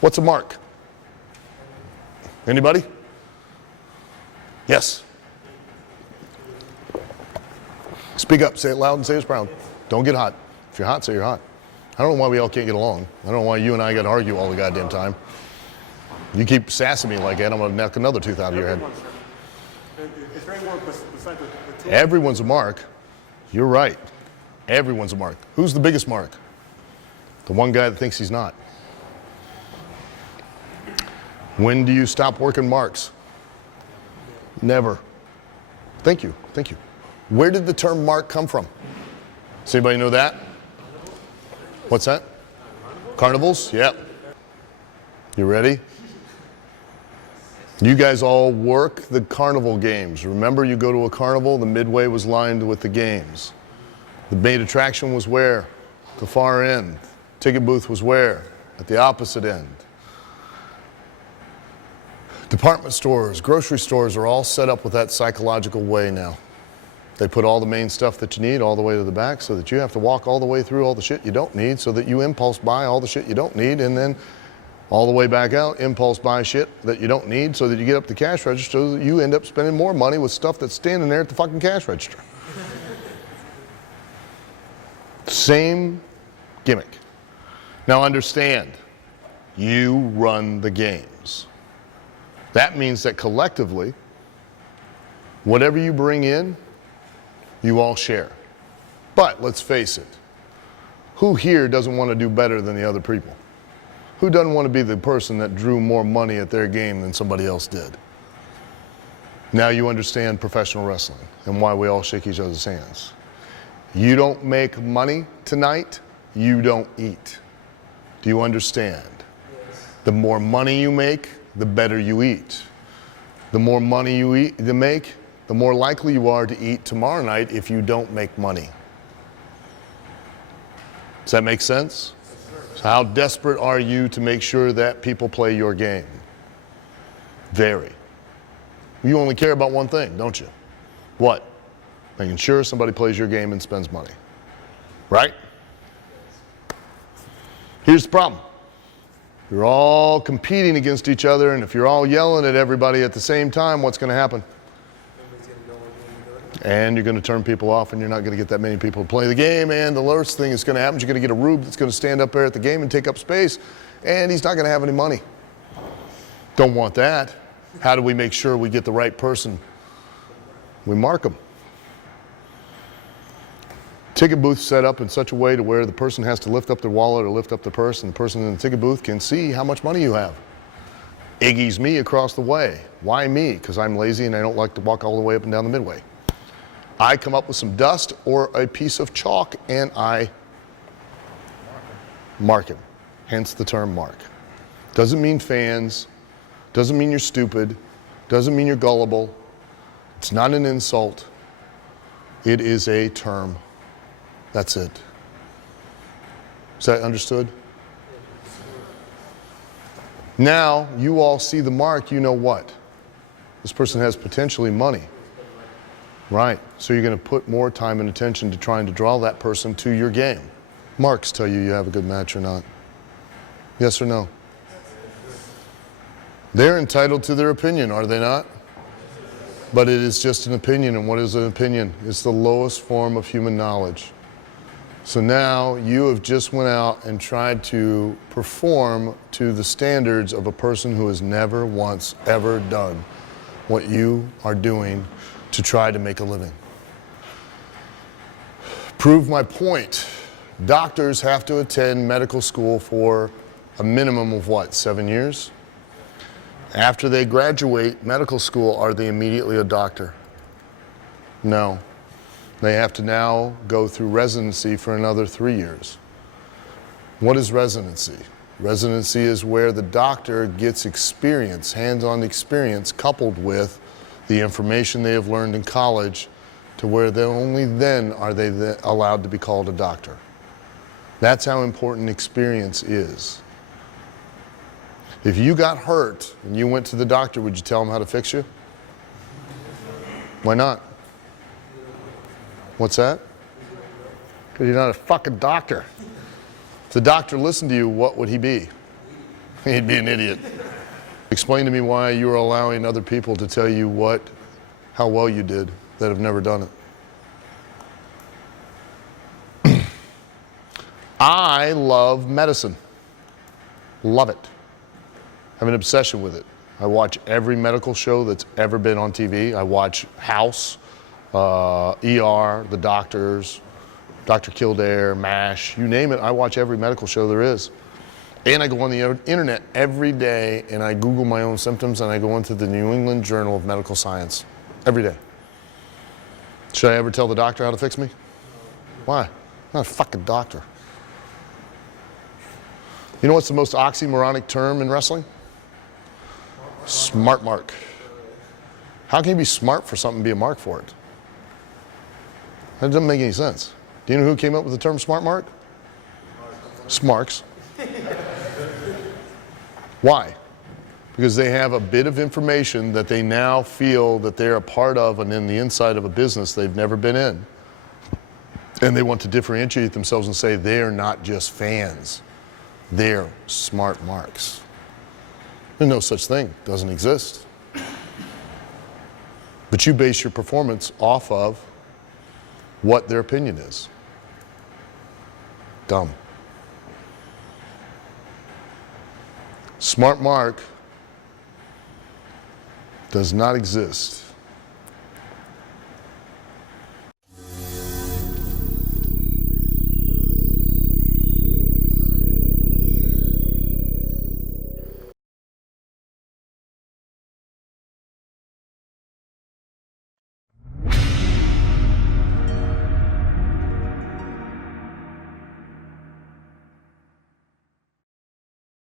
What's a mark? Anybody? Yes. Speak up, say it loud and say it's proud. Don't get hot. If you're hot, say you're hot. I don't know why we all can't get along. I don't know why you and I got to argue all the goddamn time. You keep sassing me like that, I'm going to knock another tooth out of your head. Is there anyone besides the two? Everyone's a mark. You're right. Everyone's a mark. Who's the biggest mark? The one guy that thinks he's not. When do you stop working marks? Never. Thank you. Thank you. Where did the term mark come from? Does anybody know that? What's that? Carnivals? Yep. You ready? You guys all work the carnival games. Remember, you go to a carnival, the midway was lined with the games. The main attraction was where? The far end. Ticket booth was where? At the opposite end. Department stores, grocery stores are all set up with that psychological way now. They put all the main stuff that you need all the way to the back so that you have to walk all the way through all the shit you don't need so that you impulse buy all the shit you don't need and then all the way back out, impulse buy shit that you don't need so that you get up the cash register so that you end up spending more money with stuff that's standing there at the fucking cash register. Same gimmick. Now understand, you run the games. That means that collectively, whatever you bring in, you all share. But let's face it, who here doesn't want to do better than the other people? Who doesn't want to be the person that drew more money at their game than somebody else did? Now you understand professional wrestling and why we all shake each other's hands. You don't make money tonight, you don't eat. Do you understand? Yes. The more money you make, the better you eat. The more money you make, the more likely you are to eat tomorrow night if you don't make money. Does that make sense? So how desperate are you to make sure that people play your game? Very. You only care about one thing, don't you? What? Making sure somebody plays your game and spends money. Right? Here's the problem. You're all competing against each other, and if you're all yelling at everybody at the same time, what's going to happen? And you're going to turn people off, and you're not going to get that many people to play the game, and the worst thing that's going to happen is you're going to get a rube that's going to stand up there at the game and take up space, and he's not going to have any money. Don't want that. How do we make sure we get the right person? We mark them. Ticket booth set up in such a way to where the person has to lift up their wallet or lift up the purse, and the person in the ticket booth can see how much money you have. Iggy's me across the way. Why me? Because I'm lazy and I don't like to walk all the way up and down the midway. I come up with some dust or a piece of chalk and I mark him. Hence the term mark. Doesn't mean fans, doesn't mean you're stupid, doesn't mean you're gullible. It's not an insult. It is a term. That's it. Is that understood? Now, you all see the mark, you know what? This person has potentially money. Right, so you're going to put more time and attention to trying to draw that person to your game. Marks tell you have a good match or not. Yes or no? They're entitled to their opinion, are they not? But it is just an opinion, and what is an opinion? It's the lowest form of human knowledge. So now you have just went out and tried to perform to the standards of a person who has never once ever done what you are doing to try to make a living. Prove my point. Doctors have to attend medical school for a minimum of what, 7 years? After they graduate medical school, are they immediately a doctor? No. They have to now go through residency for another 3 years. What is residency? Residency is where the doctor gets experience, hands-on experience, coupled with the information they have learned in college to where only then are they allowed to be called a doctor. That's how important experience is. If you got hurt and you went to the doctor, would you tell him how to fix you? Why not? What's that? Because you're not a fucking doctor. If the doctor listened to you, what would he be? He'd be an idiot. Explain to me why you are allowing other people to tell you how well you did that have never done it. I love medicine. Love it. I have an obsession with it. I watch every medical show that's ever been on TV. I watch House, ER, The Doctors, Dr. Kildare, MASH, you name it. I watch every medical show there is. And I go on the internet every day and I Google my own symptoms and I go into the New England Journal of Medical Science every day. Should I ever tell the doctor how to fix me? Why? I'm not a fucking doctor. You know what's the most oxymoronic term in wrestling? Smart mark. How can you be smart for something and be a mark for it? That doesn't make any sense. Do you know who came up with the term smart mark? Smarks. Why? Because they have a bit of information that they now feel that they're a part of and in the inside of a business they've never been in. And they want to differentiate themselves and say they're not just fans. They're smart marks. There's no such thing. It doesn't exist. But you base your performance off of what their opinion is. Dumb. Smart mark does not exist.